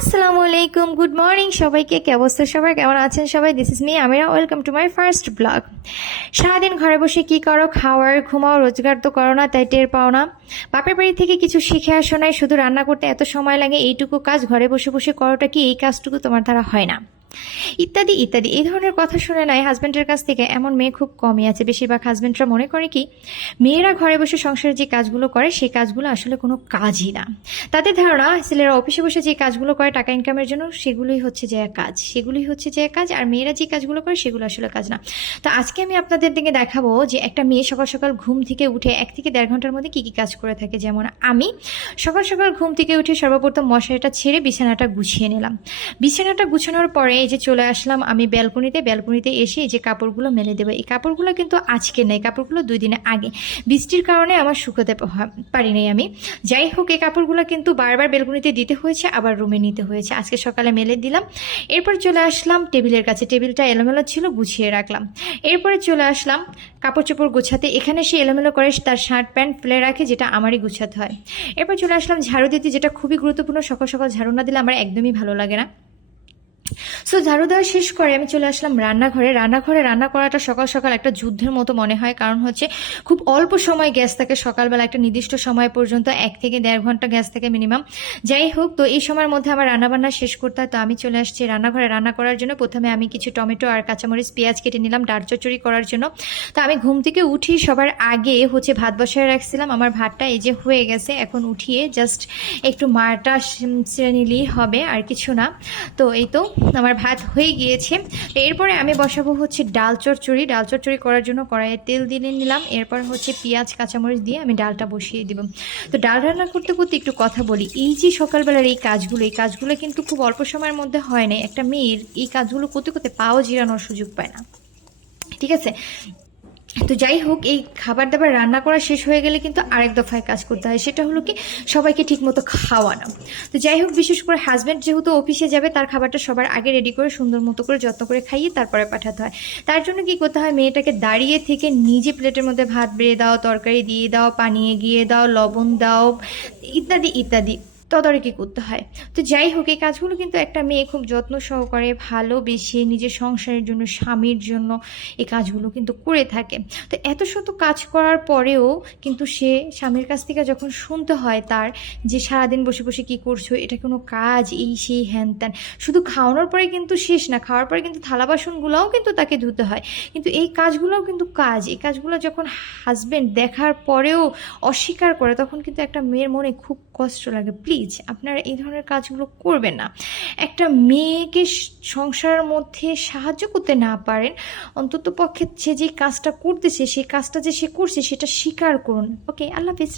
আসসালামু আলাইকুম, good morning সবাইকে। কি অবস্থা সবার, কেমন আছেন সবাই? This is me Amira, welcome to my first blog. সারাদিন ঘরে বসে কি করো? খাওয়ার, ঘুমাও, রোজগার তো করো না, তাই টের পাও না। বাপের বাড়ি থেকে কিছু শিখে আসো নাই, শুধু রান্না করতে এত সময় লাগে। এইটুকু কাজ ঘরে বসে বসে করোটা কি? এই কাজটুকু তোমার দ্বারা হয় না, ইত্যাদি ইত্যাদি। এই ধরনের কথা শুনে নাই হাজব্যান্ডের কাছ থেকে এমন মেয়ে খুব কমই আছে। বেশিরভাগ হাজব্যান্ডরা মনে করে কি, মেয়েরা ঘরে বসে সংসারে যে কাজগুলো করে সেই কাজগুলো আসলে কোনো কাজই না। তাদের ধারণা ছেলেরা অফিসে বসে যে কাজগুলো করে টাকা ইনকামের জন্য সেগুলোই হচ্ছে যে কাজ, সেগুলোই হচ্ছে যে কাজ, আর মেয়েরা যে কাজগুলো করে সেগুলো আসলে কাজ না। তো আজকে আমি আপনাদের দিকে দেখাবো যে একটা মেয়ে সকাল সকাল ঘুম থেকে উঠে 1 থেকে 1.5 ঘন্টার মধ্যে কি কি কাজ করে থাকে। যেমন আমি সকাল সকাল ঘুম থেকে উঠে সর্বপ্রথম মশারিটা ছেড়ে বিছানাটা গুছিয়ে নিলাম। বিছানাটা গুছানোর পরে এই যে চলে আসলাম আমি ব্যালকনিতে এসে এই যে কাপড়গুলো মেলে দেবো। এই কাপড়গুলো কিন্তু আজকে নেই, কাপড়গুলো 2 দিনের আগে, বৃষ্টির কারণে আমার শুকোতে পারি নাই আমি। যাই হোক, এই কাপড়গুলো কিন্তু বারবার বেলকনিতে দিতে হয়েছে, আবার রুমে নিতে হয়েছে। আজকে সকালে মেলে দিলাম। এরপর চলে আসলাম টেবিলের কাছে, টেবিলটা এলোমেলো ছিল, গুছিয়ে রাখলাম। এরপরে চলে আসলাম কাপড় চোপড় গোছাতে। এখানে সে এলোমেলো করে তার শার্ট প্যান্ট ফেলে রাখে, যেটা আমারই গুছাতে হয়। এরপর চলে আসলাম ঝাড়ু দিতে, যেটা খুবই গুরুত্বপূর্ণ। সকাল সকাল ঝাড়ু না দিলে আমার একদমই ভালো লাগে না। সো ঝাড়ু দেওয়া শেষ করে আমি চলে আসলাম রান্নাঘরে। রান্না করাটা সকাল সকাল একটা যুদ্ধের মতো মনে হয়, কারণ হচ্ছে খুব অল্প সময় গ্যাস থাকে সকালবেলা, একটা নির্দিষ্ট সময় পর্যন্ত 1 থেকে 1.5 ঘন্টা গ্যাস থাকে মিনিমাম। যাই হোক, তো এই সময়ের মধ্যে আমার রান্নাবান্না শেষ করতে হয়। তো আমি চলে আসছি রান্নাঘরে। রান্না করার জন্য প্রথমে আমি কিছু টমেটো আর কাঁচামরিচ পেঁয়াজ কেটে নিলাম ডাল চচ্চড়ি করার জন্য। তো আমি ঘুম থেকে উঠি সবার আগে হচ্ছে ভাত বসায় রাখছিলাম। আমার ভাতটা এই যে হয়ে গেছে, এখন উঠিয়ে জাস্ট একটু মারটা ছেড়ে নিলেই হবে, আর কিছু না। তো এই তো আমার ভাত হয়ে গিয়েছে। এরপরে আমি বসাবো হচ্ছে ডাল চচ্চড়ি করার জন্য কড়াইয়ে তেল দিয়ে নিলাম। এরপর হচ্ছে পেঁয়াজ কাঁচামরিচ দিয়ে আমি ডালটা বসিয়ে দিব। তো ডাল রান্না করতে করতে একটু কথা বলি। এই যে সকালবেলার এই কাজগুলো কিন্তু খুব অল্প সময়ের মধ্যে হয় না। একটা মেয়ের এই কাজগুলো করতে করতে পাও জিরানোর সুযোগ পায় না, ঠিক আছে? তো যাই হোক, এই খাবার দাবার রান্না করা শেষ হয়ে গেলে কিন্তু আরেক দফায় কাজ করতে হয়, সেটা হলো কি সবাইকে ঠিকমতো খাওয়ানো। তো যাই হোক, বিশেষ করে হাজব্যান্ড যেহেতু অফিসে যাবে, তার খাবারটা সবার আগে রেডি করে সুন্দর মতো করে যত্ন করে খাইয়ে তারপরে পাঠাতে হয়। তার জন্য কি করতে হয়, মেয়েটাকে দাঁড়িয়ে থেকে নিজে প্লেটের মধ্যে ভাত বেড়ে দাও, তরকারি দিয়ে দাও, পানি এগিয়ে দাও, লবণ দাও, ইত্যাদি ইত্যাদি তদারকি করতে হয়। তো যাই হোক, এই কাজগুলো কিন্তু একটা মেয়ে খুব যত্ন সহকারে ভালোবেসে নিজের সংসারের জন্য, স্বামীর জন্য এই কাজগুলো কিন্তু করে থাকে। তো এত শত কাজ করার পরেও কিন্তু সে স্বামীর কাছ থেকে যখন শুনতে হয় তার যে সারাদিন বসে বসে কি করছো, এটা কোনো কাজ, এই সেই হ্যান ত্যান, শুধু খাওয়ানোর পরে কিন্তু শেষ না, খাওয়ার পরে কিন্তু থালা বাসনগুলোও কিন্তু তাকে ধুতে হয়। কিন্তু এই কাজগুলোও কিন্তু কাজ। এই কাজগুলো যখন হাজবেন্ড দেখার পরেও অস্বীকার করে, তখন কিন্তু একটা মেয়ের মনে খুব কষ্ট লাগে। প্লিজ আপনারা এই ধরনের কাজগুলো করবেন না। একটা মেয়েকে সংসারের মধ্যে সাহায্য করতে না পারেন, অন্তত পক্ষে সে যে কাজটা করতেছে, সেই কাজটা যে সে করছে সেটা স্বীকার করুন। ওকে, আল্লাহ হাফেজ।